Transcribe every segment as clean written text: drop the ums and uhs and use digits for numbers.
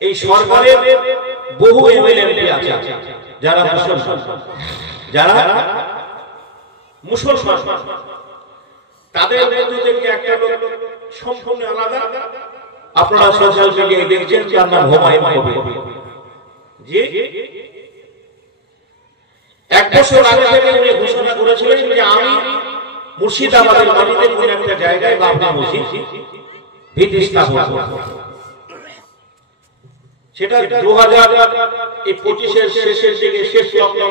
এই সরকারের বহু এমএলএ আছে যারা মুসলমান, তাদের মধ্যে থেকে একটা লোক সম্পূর্ণ আলাদা। আপনারা সোশ্যাল মিডিয়ায় দেখছেন তার নাম হুমায়ুন কবির। জি, এক বছর আগে থেকে উনি ঘোষণা করেছিলেন যে আমি মুর্শিদাবাদের মাটিতে কোন একটা জায়গায় বাবরি মসজিদ ভিত্তি স্থাপন করব। সেটা 2025-এর শেষের দিকে, শেষ লগ্নে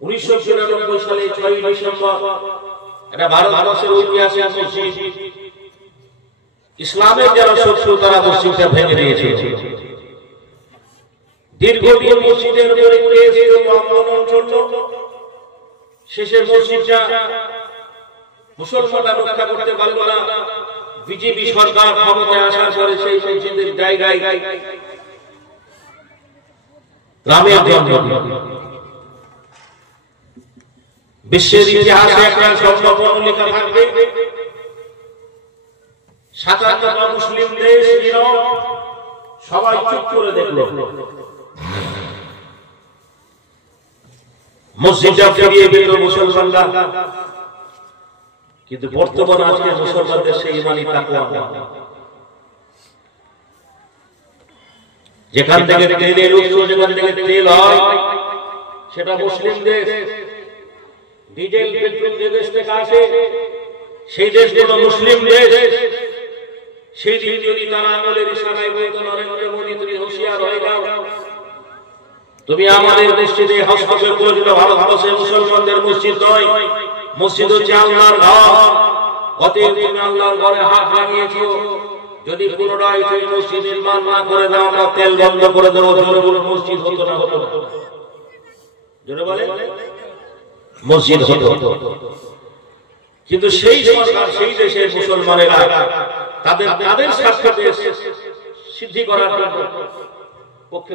1994 সালে 6ই ডিসেম্বর এটা ভারতবর্ষের ঐতিহাসিক মসজিদ। ইসলামের যারা শত্রু তারা মসজিদটা ভেঙে দিয়েছে। দীর্ঘদিন মসজিদের উপরে কেস আন্দোলন চলল। শেষে মসজিদটা মুসলমানরা রক্ষা করতে পারল না। বিজেপি সরকার ক্ষমতায় আসার পরে সেই মসজিদের জায়গায় রামের জন্ম। বিশ্বের ইতিহাসে একটা স্বর্ণপর্ণ লেখা থাকবে, 57টা মুসলিম দেশ সবাই চুপ করে দেখল, মসজিদটা ফিরিয়ে পেল মুসলমানরা। কিন্তু বর্তমান আজকে মুসলমানদের সেই ইমানি তাকওয়া নেই। যেখান থেকে তেলের উৎস, যেখান থেকে তেল হয় সেটা মুসলিম দেশ। ডিজেল পেট্রোল যে দেশ থেকে আসে সেই দেশগুলো মুসলিম দেশ। সেই দিন যদি তারা আমলের ইশারায় বলতো নরেন্দ্র মোদী তুমি হুঁশিয়ার হয়ে যাও, তুমি আমাদের মসজিদে হস্তক্ষেপ করেছিল। ভারতবর্ষে মুসলমানদের মসজিদ নয়, মসজিদ হচ্ছে আল্লাহর ঘর। অতএব তুমি আল্লাহর ঘরে হাত লাগিয়েছো, যদি পুনরায় সেই মসজিদ নির্মাণ না করে দাও আমরা তেল বন্ধ করে দেবো। জোরে বলে মসজিদ হতো না, হতো না, জোরে বলে মসজিদ হতো। কিন্তু সেই সরকার, সেই দেশের মুসলমানেরা তাদের স্বার্থকে সিদ্ধি করার জন্য পক্ষে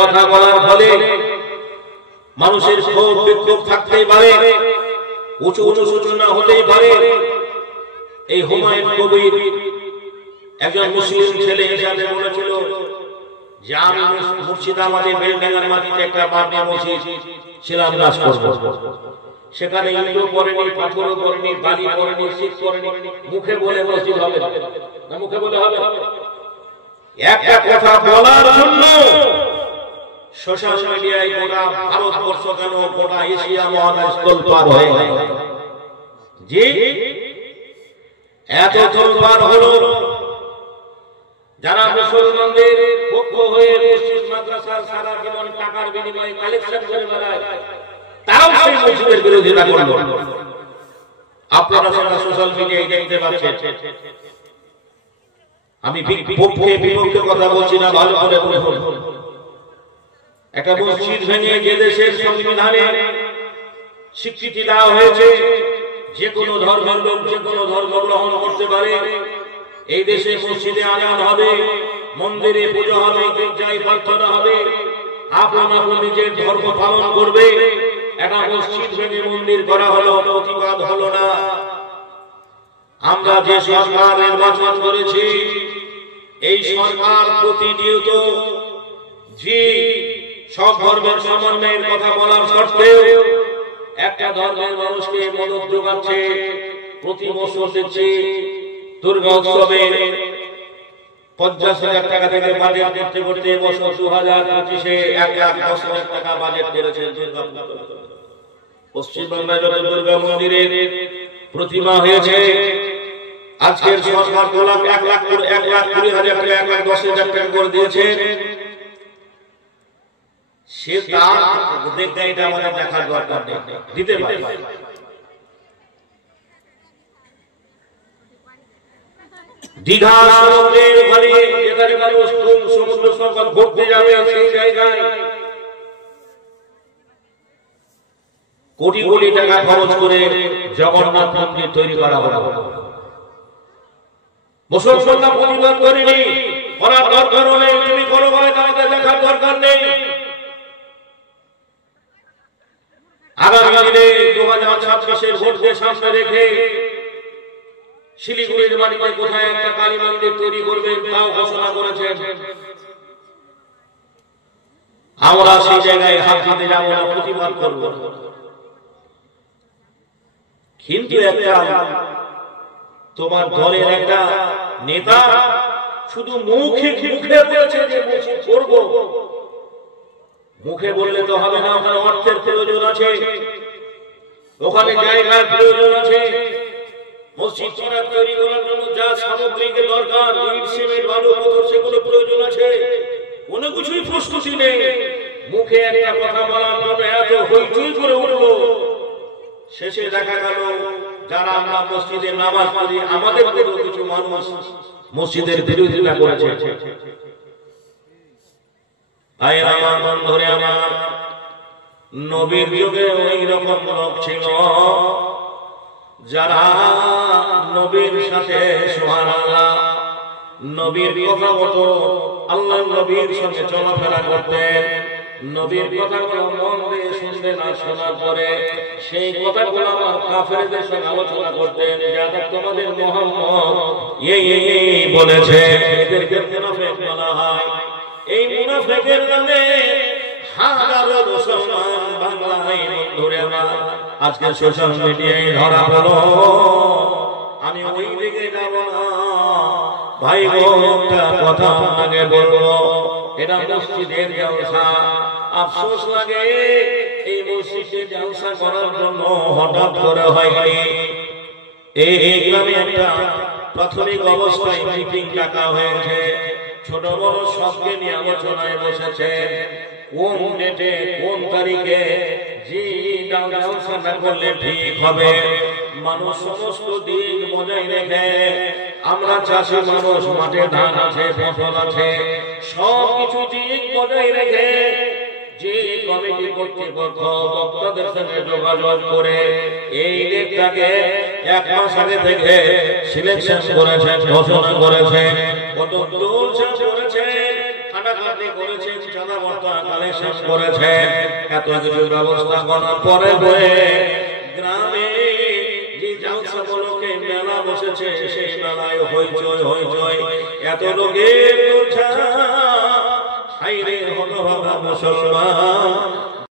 কথা বলার ফলে মানুষের ক্ষোভ বিক্ষোভ থাকতেই পারে, উঁচু সূচনা হতেই পারে। এই হুমায়ুন কবির একজন মুসলিম ছেলে হিসাবে বলেছিল যে আমি মুর্শিদাবাদের বেলডাঙ্গার মাটিতে একটা বাবরি মসজিদ শিলান্যাস করব। সেখানে ইটও করেনি, পাথরও করেনি, বালি করেনি, শীত করেনি। মুখে বলে মসজিদ হবে না, মুখে বলে হবে। একটা কথা বলার জন্য সোশ্যাল মিডিয়ায় গোটা ভারতবর্ষ কেন গোটা এশিয়া মহাদেশ তোলপাড় হয়ে গেল। জি, এত তোলপাড় হলো। যারা মুসলমানদের পক্ষ হয়ে মসজিদ মাদ্রাসার সারা জীবন টাকার বিনিময়ে কালেকশন করে বেড়ায়, তারাও সেই মসজিদের বিরোধিতা করল। আপনারা সেটা সোশ্যাল মিডিয়ায় দেখতে পাচ্ছেন। আমি বিপক্ষে কথা বলছি না, ভালো করে বলুন। একটা মসজিদ ভেঙে যে দেশের সংবিধানে স্বীকৃতি দেওয়া হয়েছে যে কোনো ধর্মের লোক যে কোনো ধর্ম গ্রহণ করতে পারে, এই দেশে মসজিদে আযান হবে, মন্দিরে পূজা হবে, গির্জায় প্রার্থনা হবে, আপন নিজের ধর্ম পালন করবে। একটা মসজিদ ভেঙে মন্দির করা হলো, প্রতিবাদ হলো না। আমরা যে সরকার নির্বাচন করেছি এই সরকার প্রতিনিয়ত যে সব ধর্মের সমন্বয়ের কথা বলার সত্ত্বেও একটা ধর্মের মানুষকে মদত যোগাচ্ছে। প্রতি বছর দেখছি দুর্গা উৎসবে 50,000 টাকা থেকে বাজেট করতে করতে বছর 2025-এ 1,10,000 টাকা বাজেট করেছে দুর্গা। পশ্চিমবাংলায় যত দুর্গা মন্দিরের প্রতিমা হয়েছে আজকের সরকার 1,20,000 টাকা 1,10,000 টাকা করে দিয়েছে। সে তার দেখতে এটা আমাদের দেখার দরকার নেই, দিতে পারে। দীঘা সমুদ্রের ওখানে যেখানে মানুষ সমুদ্র সৈকত ঘুরতে যাবে সেই জায়গায় কোটি কোটি টাকা খরচ করে জগন্নাথ মন্দির তৈরি করা হলো। মুসলমানরা প্রতিবাদ করেনি, করার দরকার নেই। তুমি করো বলে তাদের দেখার দরকার নেই। আগামী দিনে 2026-এর ভোটকে সামনে রেখে শিলিগুড়ির মাটিতে কোথায় একটা কালী মন্দির তৈরি করবেন তাও ঘোষণা করেছেন। আমরা সেই জায়গায় হাত দিতে যাবো না, প্রতিবাদ করবো না। কিন্তু একটা তোমার দলের একটা নেতা শুধু মুখে মুখে বলেছে যে মসজিদ করব, মুখে বললে তো হবে না, ওখানে অর্থের প্রয়োজন আছে, ওখানে জায়গার প্রয়োজন আছে। মসজিদ তৈরি করার জন্য যা সামগ্রীর দরকার, ইট সিমেন্ট বালু পাথর সেগুলো প্রয়োজন আছে, কোনো কিছুই প্রস্তুতি নেই। মুখে একটা কথা বলার জন্য এত হইচই করে উঠলো, শেষে দেখা গেল যারা আমরা মসজিদে নামাজ পড়ি আমাদের কিছু মানুষ মসজিদের বিরোধিতা করেছে। তাই আমার বন্ধুরে আমার, নবীর যুগে ওই রকম লোক ছিল যারা নবীর সাথে সুবহানাল্লাহ নবীর কথা মতো আল্লাহর নবীর সঙ্গে চলাফেরা করতেন। নবীর কথাগুলো মন দিয়ে শুনতেন, আর শোনার পরে সেই কথাগুলো আমার কাফেরদের সঙ্গে আলোচনা করতেন। যারা তোমাদের মুহাম্মদ এই বলেছে, এদেরকে মুনাফিক বলা হয়। এই মুনাফিকের নামে হাজারো মুসলমান বাংলায় ধরে আমার আজকে সোশ্যাল মিডিয়ায় ধরা পড়ো। আমি ওই দিকে যাব না ভাই, একটা কথা আপনাকে বলবো, এটা মসজিদের জলসা। আফসোস লাগে এই মসজিদে জলসা করার জন্য হঠাৎ করে হয়নি। এই গ্রামে একটা প্রাথমিক অবস্থায় মিটিং ডাকা হয়েছে, ছোট বড় সবকে নিয়ে আলোচনায় বসেছে কোন ডেটে কোন তারিখে যে জলসাটা করলে ঠিক হবে। মানুষ সমস্ত দিক বজায় রেখে, আমরা চাষি মানুষ, মাঠে ধান আছে, ফসল আছে, সবকিছু দিক বজায় রেখে যে কমিটি কর্তৃপক্ষ বক্তাদের সঙ্গে যোগাযোগ করে এই ডেটটাকে 1 মাস আগে থেকে সিলেকশন করেছে, ঘোষণা করেছে, কত দূর করেছে, কাটাকাটি করেছে, চাঁদা বার্তা কালেকশন করেছে, এত কিছু ব্যবস্থা করার পরে গ্রামে যে জলসাগুলোকে মেলা বসেছে সেই মেলায় হইচই হইচই, এত লোকের হাইরে হতভাগা মুসলমান